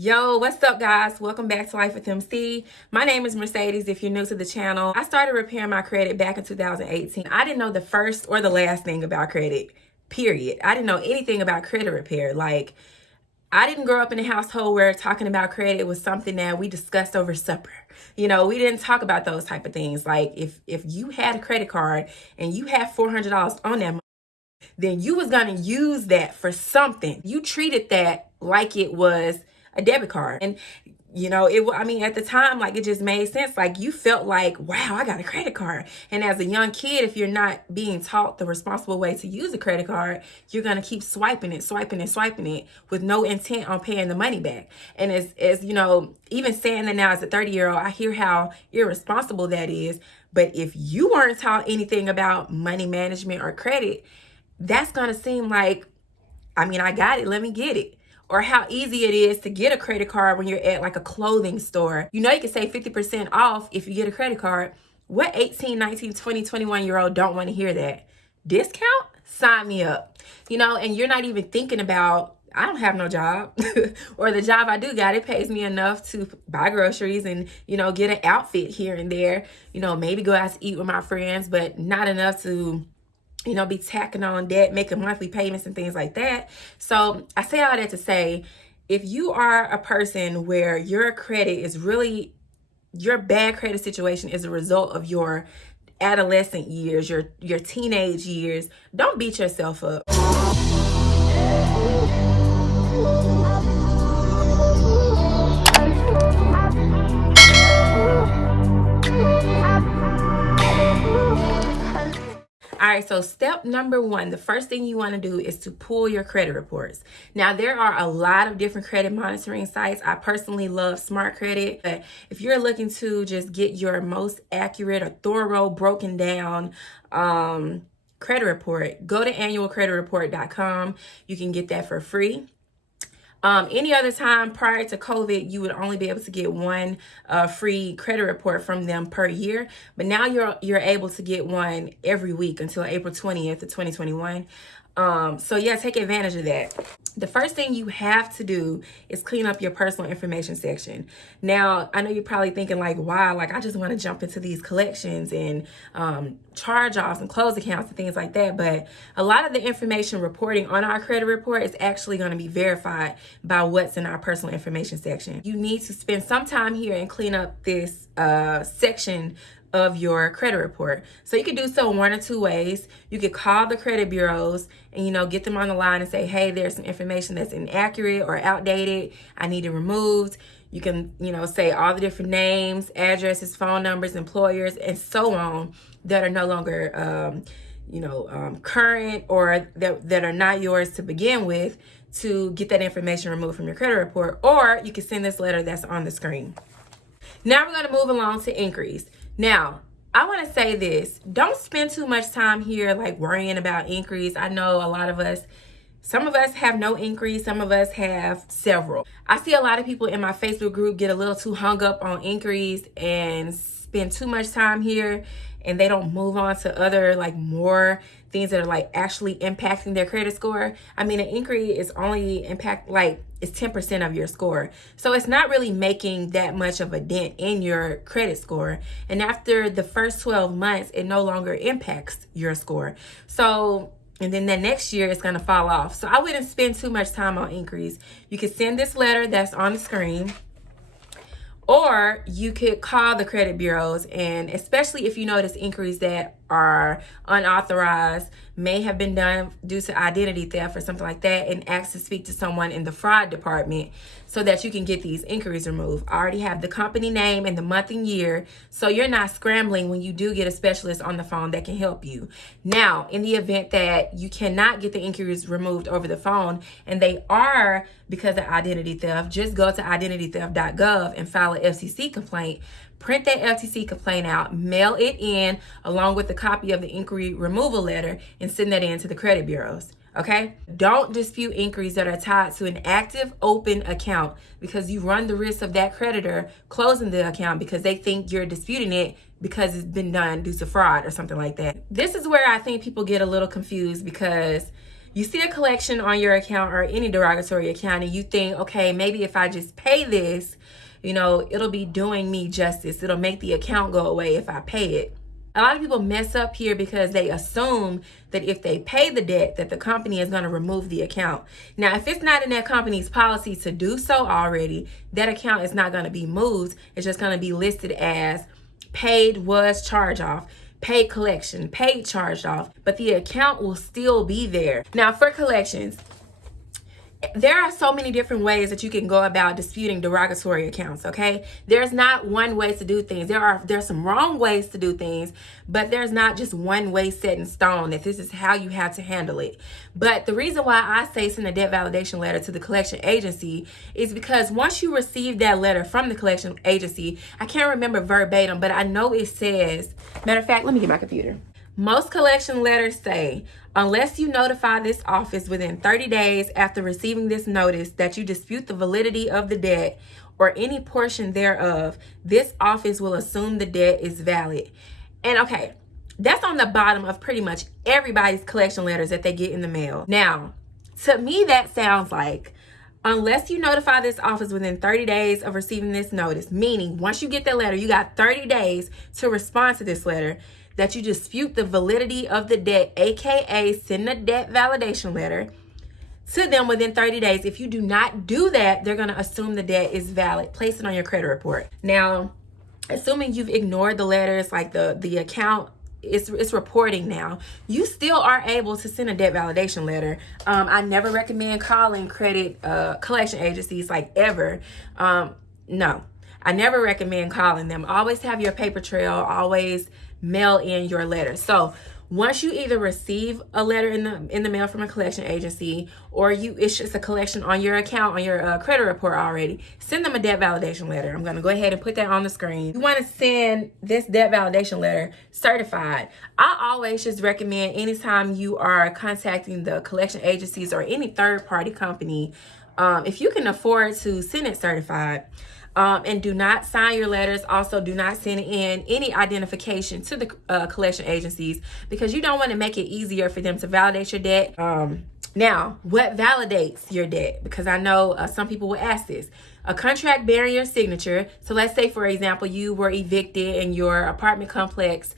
Yo, what's up guys? Welcome back to Life with MC. My name is Mercedes if you're new to the channel. I started repairing my credit back in 2018. I didn't know the first or the last thing about credit, period. I didn't know anything about credit repair. Like, I didn't grow up in a household where talking about credit was something that we discussed over supper. You know, we didn't talk about those type of things. Like if you had a credit card and you had $400 on that, then you was gonna use that for something. You treated that like it was a debit card. And you know, at the time, like, it just made sense. Like, you felt like, wow, I got a credit card. And as a young kid, if you're not being taught the responsible way to use a credit card, you're going to keep swiping it with no intent on paying the money back. And as you know, even saying that now as a 30-year-old, I hear how irresponsible that is. But if you weren't taught anything about money management or credit, that's going to seem like, I got it, let me get it. Or how easy it is to get a credit card when you're at like a clothing store. You know, you can save 50% off if you get a credit card. What 18, 19, 20, 21-year-old don't want to hear that? Discount? Sign me up. You know, and you're not even thinking about, I don't have no job. Or the job I do got, it pays me enough to buy groceries and, you know, get an outfit here and there. You know, maybe go out to eat with my friends, but not enough to, you know, be tacking on debt, making monthly payments and things like that. So I say all that to say, if you are a person where your credit is really, your bad credit situation is a result of your adolescent years, your teenage years, don't beat yourself up. All right, so step number one, the first thing you want to do is to pull your credit reports. Now, there are a lot of different credit monitoring sites. I personally love Smart Credit, but if you're looking to just get your most accurate or thorough, broken down credit report, go to annualcreditreport.com. You can get that for free. Any other time prior to COVID, you would only be able to get one free credit report from them per year. But now you're able to get one every week until April 20th of 2021. So yeah, take advantage of that. The first thing you have to do is clean up your personal information section. Now, I know you're probably thinking like, wow, like I just want to jump into these collections and charge-offs and close accounts and things like that. But a lot of the information reporting on our credit report is actually going to be verified by what's in our personal information section. You need to spend some time here and clean up this section of your credit report. So you can do so one or two ways. You could call the credit bureaus and, you know, get them on the line and say, hey, there's some information that's inaccurate or outdated. I need it removed. You can, you know, say all the different names, addresses, phone numbers, employers, and so on that are no longer, current or that are not yours to begin with, to get that information removed from your credit report. Or you can send this letter that's on the screen. Now we're going to move along to inquiries. Now, I want to say this. Don't spend too much time here like worrying about inquiries. I know a lot of us, some of us have no inquiries, some of us have several. I see a lot of people in my Facebook group get a little too hung up on inquiries and spend too much time here, and they don't move on to other like more things that are like actually impacting their credit score. An inquiry is only it's 10% of your score. So it's not really making that much of a dent in your credit score. And after the first 12 months, it no longer impacts your score. So, and then the next year it's gonna fall off. So I wouldn't spend too much time on inquiries. You could send this letter that's on the screen, or you could call the credit bureaus, and especially if you notice inquiries that are unauthorized, may have been done due to identity theft or something like that, and ask to speak to someone in the fraud department so that you can get these inquiries removed. I already have the company name and the month and year, so you're not scrambling when you do get a specialist on the phone that can help you. Now, in the event that you cannot get the inquiries removed over the phone, and they are because of identity theft, just go to identitytheft.gov and file an FCC complaint. Print that FTC complaint out, mail it in along with a copy of the inquiry removal letter, and send that in to the credit bureaus. Okay? Don't dispute inquiries that are tied to an active open account, because you run the risk of that creditor closing the account because they think you're disputing it because it's been done due to fraud or something like that. This is where I think people get a little confused, because you see a collection on your account or any derogatory account and you think, okay, maybe if I just pay this, you know, it'll be doing me justice. It'll make the account go away if I pay it. A lot of people mess up here because they assume that if they pay the debt that the company is going to remove the account. Now, if it's not in that company's policy to do so already, that account is not going to be moved. It's just going to be listed as paid was charge off, paid collection, paid charged off, but the account will still be there. Now, for collections, there are so many different ways that you can go about disputing derogatory accounts, okay? There's not one way to do things. There's some wrong ways to do things, but there's not just one way set in stone that this is how you have to handle it. But the reason why I say send a debt validation letter to the collection agency is because once you receive that letter from the collection agency, I can't remember verbatim, but I know it says, matter of fact, let me get my computer. Most collection letters say, unless you notify this office within 30 days after receiving this notice that you dispute the validity of the debt or any portion thereof, this office will assume the debt is valid. And okay, that's on the bottom of pretty much everybody's collection letters that they get in the mail. Now, to me, that sounds like, unless you notify this office within 30 days of receiving this notice, meaning once you get that letter, you got 30 days to respond to this letter, that you dispute the validity of the debt, aka send a debt validation letter to them within 30 days. If you do not do that, they're going to assume the debt is valid. Place it on your credit report. Now, assuming you've ignored the letters, like the account it's reporting now, you still are able to send a debt validation letter. I never recommend calling credit collection agencies, like, ever. No, I never recommend calling them. Always have your paper trail. Always mail in your letter. So once you either receive a letter in the mail from a collection agency, or it's just a collection on your account, on your credit report already, send them a debt validation letter. I'm going to go ahead and put that on the screen. You want to send this debt validation letter certified. I always just recommend, anytime you are contacting the collection agencies or any third-party company, if you can afford to send it certified. And do not sign your letters. Also, do not send in any identification to the collection agencies, because you don't want to make it easier for them to validate your debt. Now, what validates your debt? Because I know some people will ask this. A contract bearing your signature. So let's say, for example, you were evicted and your apartment complex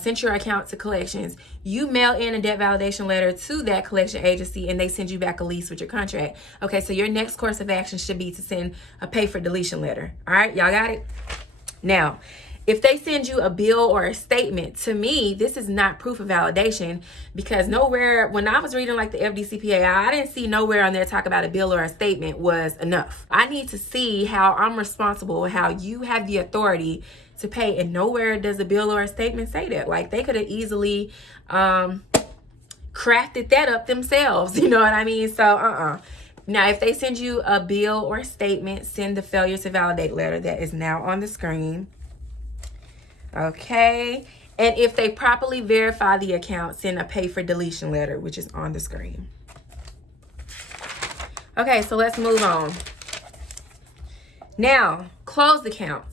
sent your account to collections. You mail in a debt validation letter to that collection agency and they send you back a lease with your contract. Okay, so your next course of action should be to send a pay for deletion letter. All right, y'all got it? Now, if they send you a bill or a statement, to me, this is not proof of validation, because nowhere, when I was reading like the FDCPA, I didn't see nowhere on there talk about a bill or a statement was enough. I need to see how I'm responsible, how you have the authority to pay, and nowhere does a bill or a statement say that. Like, they could have easily crafted that up themselves, you know what I mean? So now, if they send you a bill or a statement, send the failure to validate letter that is now on the screen. Okay, and if they properly verify the account, send a pay for deletion letter, which is on the screen. Okay, so let's move on. Now, closed accounts.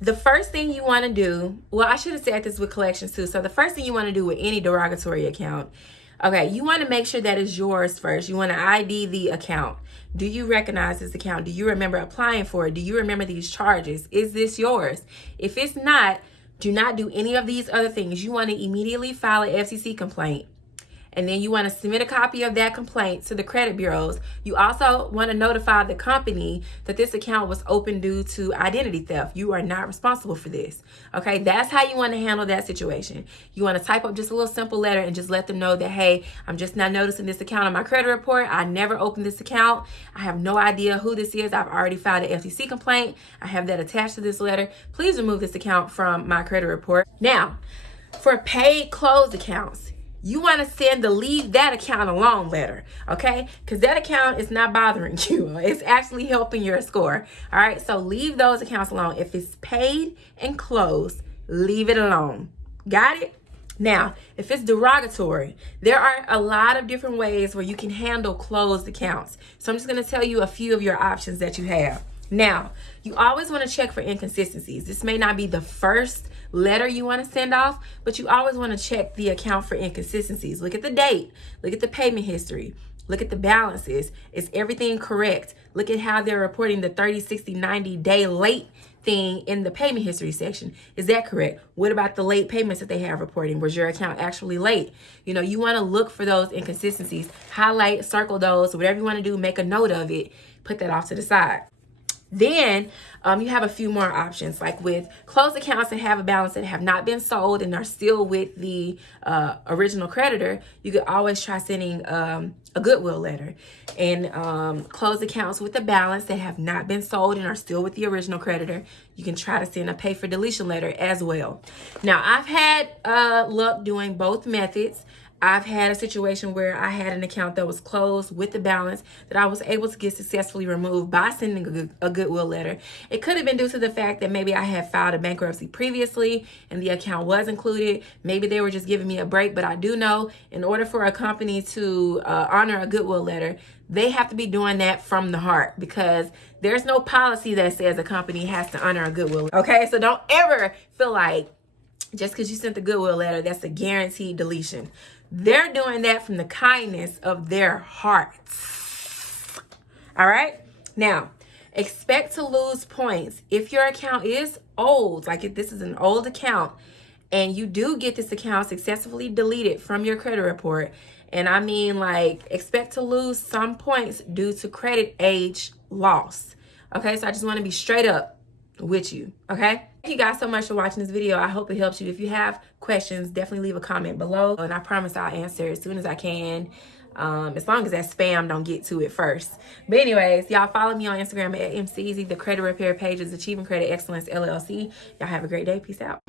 The first thing you want to do, well, I should have said this with collections too. So the first thing you want to do with any derogatory account, okay, you want to make sure that it's yours first. You want to ID the account. Do you recognize this account? Do you remember applying for it? Do you remember these charges? Is this yours? If it's not, do not do any of these other things. You want to immediately file an FCC complaint. And then you want to submit a copy of that complaint to the credit bureaus. You also want to notify the company that this account was opened due to identity theft. You are not responsible for this. Okay, that's how you want to handle that situation. You want to type up just a little simple letter and just let them know that, hey, I'm just not noticing this account on my credit report. I never opened this account. I have no idea who this is. I've already filed an FTC complaint. I have that attached to this letter. Please remove this account from my credit report. Now, for paid closed accounts, you want to send the leave that account alone letter, okay? Because that account is not bothering you. It's actually helping your score, all right? So leave those accounts alone. If it's paid and closed, leave it alone. Got it? Now, if it's derogatory, there are a lot of different ways where you can handle closed accounts. So I'm just going to tell you a few of your options that you have. Now, you always want to check for inconsistencies. This may not be the first letter you want to send off, but you always want to check the account for inconsistencies. Look at the date, look at the payment history, look at the balances. Is everything correct? Look at how they're reporting the 30, 60, 90 day late thing in the payment history section. Is that correct? What about the late payments that they have reporting? Was your account actually late? You know, you want to look for those inconsistencies, highlight, circle those, whatever you want to do, make a note of it, put that off to the side. Then you have a few more options, like with closed accounts that have a balance that have not been sold and are still with the original creditor. You could always try sending a Goodwill letter. And closed accounts with a balance that have not been sold and are still with the original creditor, you can try to send a pay for deletion letter as well. Now, I've had luck doing both methods. I've had a situation where I had an account that was closed with the balance that I was able to get successfully removed by sending a Goodwill letter. It could have been due to the fact that maybe I had filed a bankruptcy previously and the account was included. Maybe they were just giving me a break, but I do know in order for a company to honor a Goodwill letter, they have to be doing that from the heart, because there's no policy that says a company has to honor a Goodwill. Okay, so don't ever feel like just because you sent the Goodwill letter, that's a guaranteed deletion. They're doing that from the kindness of their hearts. All right? Now, expect to lose points. If your account is old, like if this is an old account, and you do get this account successfully deleted from your credit report, and I mean like expect to lose some points due to credit age loss. Okay, so I just want to be straight up with you, okay? Thank you guys so much for watching this video. I hope it helps you. If you have questions, definitely leave a comment below, and I promise I'll answer as soon as I can, as long as that spam don't get to it first. But anyways, y'all follow me on Instagram at MCeasy. The credit repair page is Achieving Credit Excellence LLC. Y'all have a great day. Peace out.